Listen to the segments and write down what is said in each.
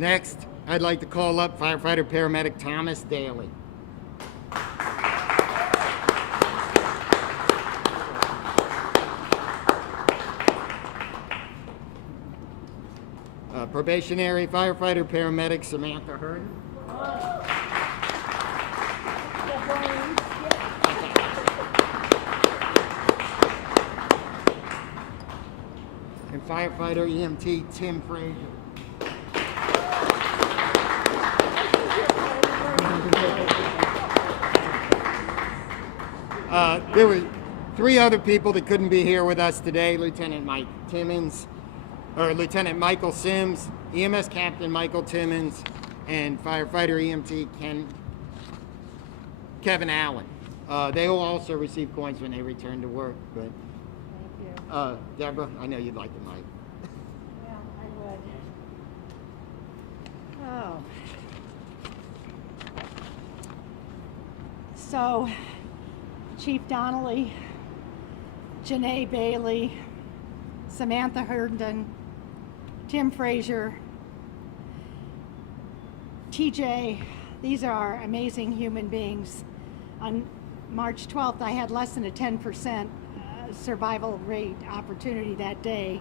Next, I'd like to call up firefighter paramedic Thomas Daly. Probationary firefighter paramedic Samantha Hurd. And firefighter EMT Tim Frazier. There were 3 other people that couldn't be here with us today: Lieutenant Mike Timmons, or Lieutenant Michael Sims, EMS Captain Michael Timmons, and firefighter EMT Kevin Allen. They will also receive coins when they return to work. But Thank you. Deborah, I know you'd like the mic. Yeah, I would. Oh. So, Chief Donnelly, Janay Bailey, Samantha Herndon, Tim Frazier, TJ, these are amazing human beings. On March 12th, I had less than a 10% survival rate opportunity that day.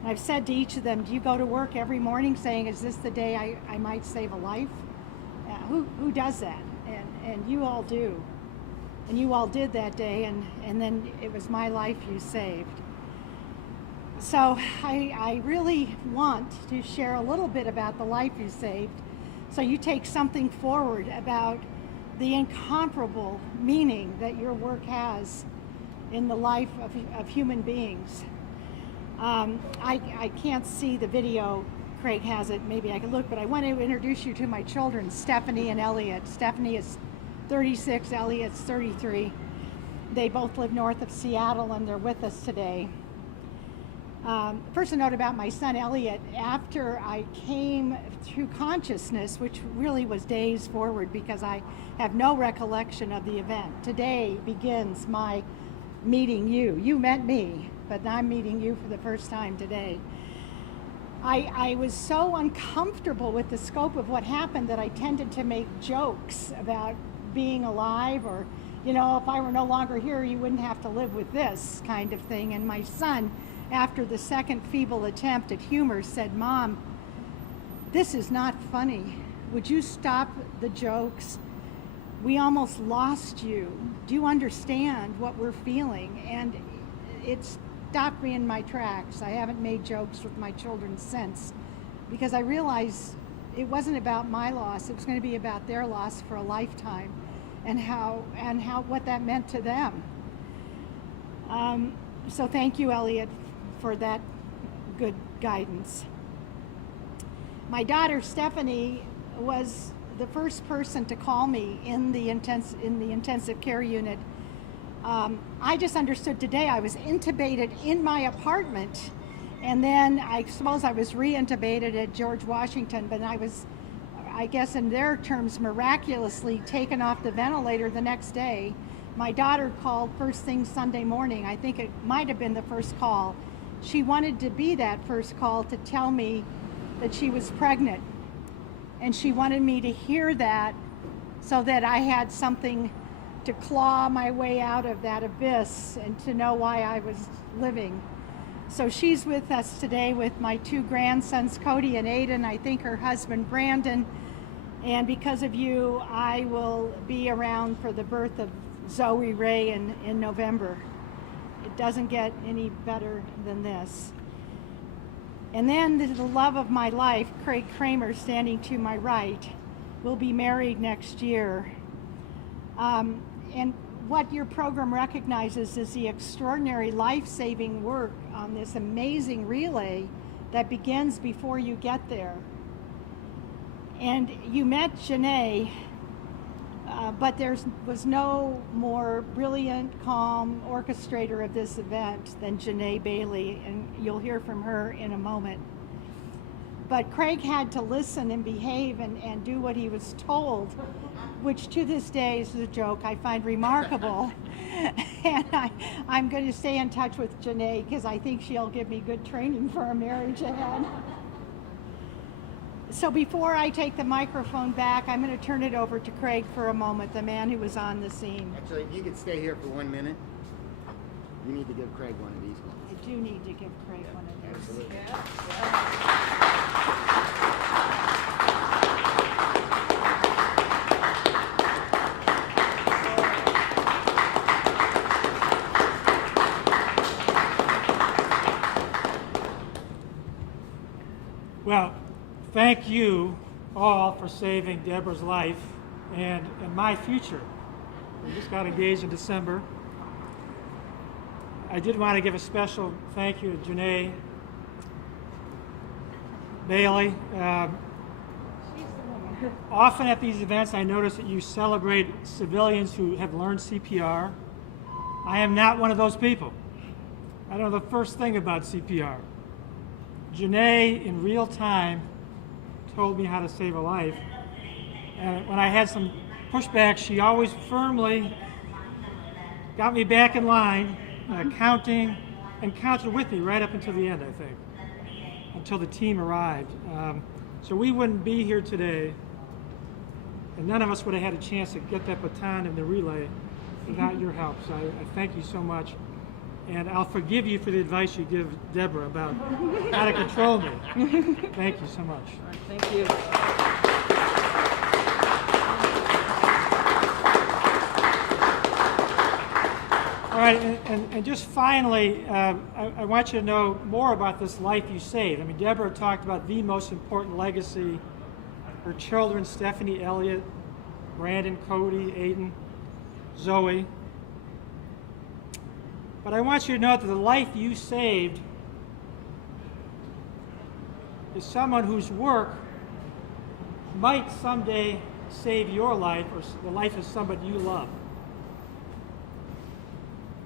And I've said to each of them, do you go to work every morning saying, is this the day I might save a life? Who does that? And you all do. And you all did that day, and then it was my life you saved. So I really want to share a little bit about the life you saved, so you take something forward about the incomparable meaning that your work has in the life of human beings. I can't see the video. Craig has it. Maybe I can look, but I want to introduce you to my children, Stephanie and Elliot. Stephanie is 36, Elliot's 33. They both live north of Seattle, and they're with us today. First, a note about my son Elliot. After I came through consciousness, which really was days forward because I have no recollection of the event. Today begins my meeting you. You met me, but I'm meeting you for the first time today. I was so uncomfortable with the scope of what happened that I tended to make jokes about being alive, or, you know, if I were no longer here, you wouldn't have to live with this kind of thing. And my son, after the second feeble attempt at humor, said, Mom, this is not funny. Would you stop the jokes? We almost lost you. Do you understand what we're feeling? And it stopped me in my tracks. I haven't made jokes with my children since, because I realized it wasn't about my loss. It was going to be about their loss for a lifetime, and what that meant to them. So thank you, Elliot, for that good guidance. My daughter Stephanie was the first person to call me in the intensive care unit. I just understood today I was intubated in my apartment, and then I suppose I was re-intubated at George Washington, but I was, I guess in their terms, miraculously taken off the ventilator the next day. My daughter called first thing Sunday morning. I think it might have been the first call. She wanted to be that first call to tell me that she was pregnant. And she wanted me to hear that so that I had something to claw my way out of that abyss and to know why I was living. So she's with us today with my 2 grandsons, Cody and Aiden, I think her husband, Brandon. And because of you, I will be around for the birth of Zoe Ray in November. It doesn't get any better than this. And then the love of my life, Craig Kramer, standing to my right, will be married next year. And what your program recognizes is the extraordinary life-saving work on this amazing relay that begins before you get there. And you met Janay, but there was no more brilliant, calm orchestrator of this event than Janay Bailey, and you'll hear from her in a moment. But Craig had to listen and behave and do what he was told, which to this day is a joke I find remarkable. And I'm going to stay in touch with Janay because I think she'll give me good training for a marriage ahead. So before I take the microphone back, I'm going to turn it over to Craig for a moment, the man who was on the scene. Actually, you could stay here for 1 minute. You need to give Craig one of these ones. I do need to give Craig one of these. Absolutely. Well, thank you all for saving Debra's life and my future. We just got engaged in December. I did want to give a special thank you to Janay Bailey. Often at these events, I notice that you celebrate civilians who have learned CPR. I am not one of those people. I don't know the first thing about CPR. Janay, in real time, told me how to save a life. And when I had some pushback, she always firmly got me back in line, counting, and counted with me right up until the end, I think, until the team arrived. So we wouldn't be here today, and none of us would have had a chance to get that baton in the relay without your help. So I thank you so much. And I'll forgive you for the advice you give Debra about how to control me. Thank you so much. Thank you. All right, and just finally, I want you to know more about this life you saved. I mean, Debra talked about the most important legacy. Her children, Stephanie, Elliott, Brandon, Cody, Aiden, Zoe. But I want you to know that the life you saved is someone whose work might someday save your life or the life of somebody you love.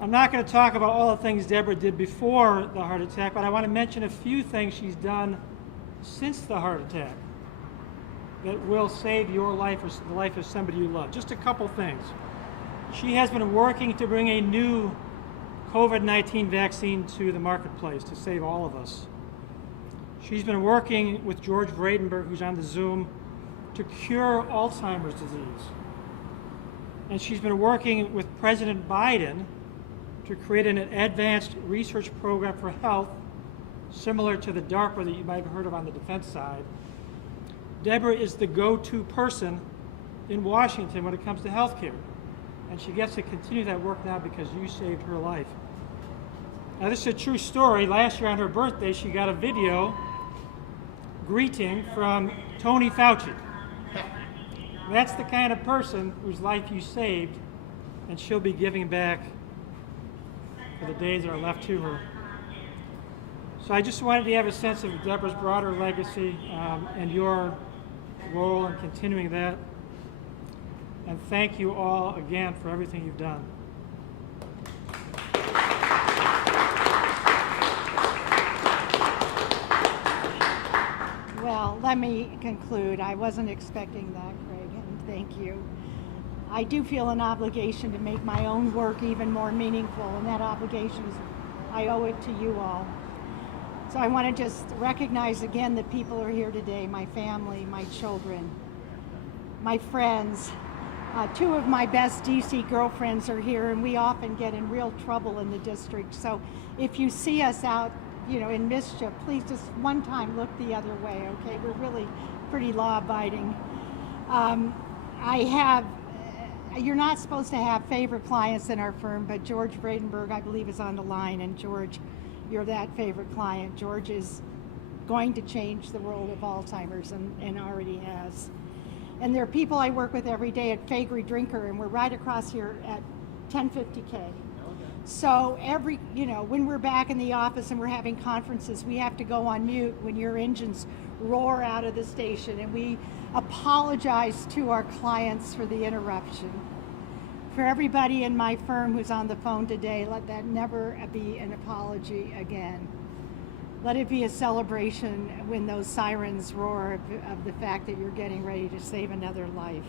I'm not going to talk about all the things Debra did before the heart attack, but I want to mention a few things she's done since the heart attack that will save your life or the life of somebody you love. Just a couple things. She has been working to bring a new COVID-19 vaccine to the marketplace to save all of us. She's been working with George Vradenberg, who's on the Zoom, to cure Alzheimer's disease. And she's been working with President Biden to create an advanced research program for health, similar to the DARPA that you might have heard of on the defense side. Debra is the go-to person in Washington when it comes to health care. And she gets to continue that work now because you saved her life. Now, this is a true story. Last year on her birthday, she got a video greeting from Tony Fauci. That's the kind of person whose life you saved, and she'll be giving back for the days that are left to her. So I just wanted to have a sense of Debra's broader legacy and your role in continuing that. And thank you all again for everything you've done. Well, let me conclude. I wasn't expecting that, Craig, and thank you. I do feel an obligation to make my own work even more meaningful, and that obligation is I owe it to you all. So I want to just recognize again that people are here today, my family, my children, my friends. Two of my best DC girlfriends are here, and we often get in real trouble in the district. So if you see us out, in mischief, please just one time look the other way, okay? We're really pretty law-abiding. You're not supposed to have favorite clients in our firm, but George Vradenberg, I believe, is on the line, and George, you're that favorite client. George is going to change the world of Alzheimer's and already has. And there are people I work with every day at Fagery Drinker, and we're right across here at 1050K. So when we're back in the office and we're having conferences, we have to go on mute when your engines roar out of the station, and we apologize to our clients for the interruption. For everybody in my firm who's on the phone today, let that never be an apology again. Let it be a celebration when those sirens roar of the fact that you're getting ready to save another life.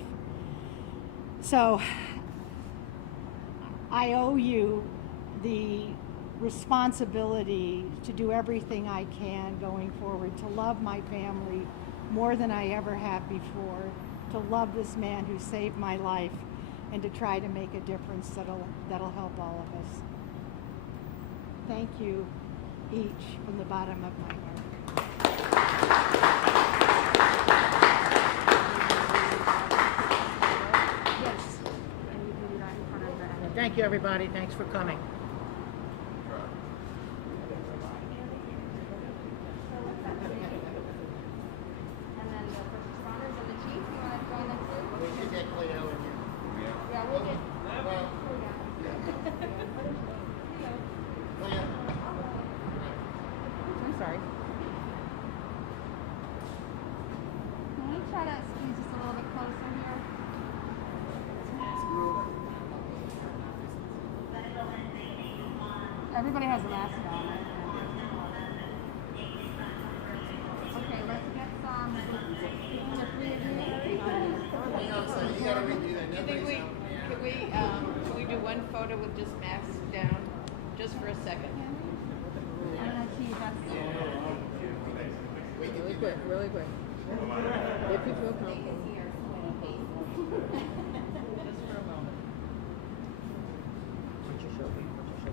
So I owe you the responsibility to do everything I can going forward, to love my family more than I ever have before, to love this man who saved my life and to try to make a difference that'll help all of us. Thank you each from the bottom of my heart. Yes. Thank you, everybody. Thanks for coming. And then the first responders and the chief, you want to join them too? We should get Cleo in here. Yeah, we'll get. Well, Cleo. I'm sorry. Can we try to squeeze just a little bit closer here? Everybody has a mask on, right? Okay, let's get some. The three of you. Cleo, so you gotta redo that. I think can we do one photo with just masks down, just for a second? I'm gonna achieve that. Really quick, really quick. If you feel comfortable. Just for a moment. What's your shoulder?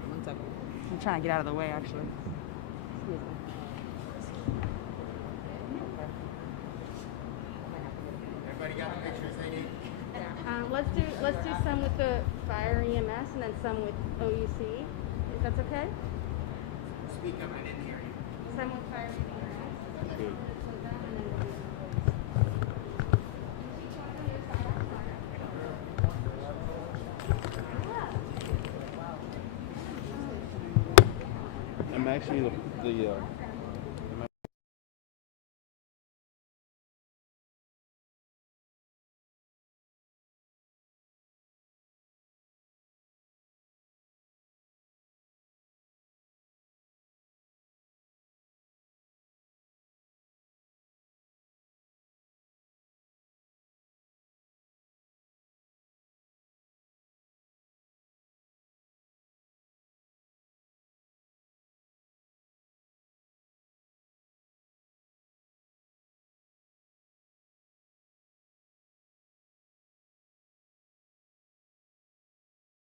One second. I'm trying to get out of the way, actually. Everybody got the pictures they need? Let's do some with the fire EMS and then some with OUC. If that's okay? Speak up, I didn't hear you. Some with fire EMS. I'm actually the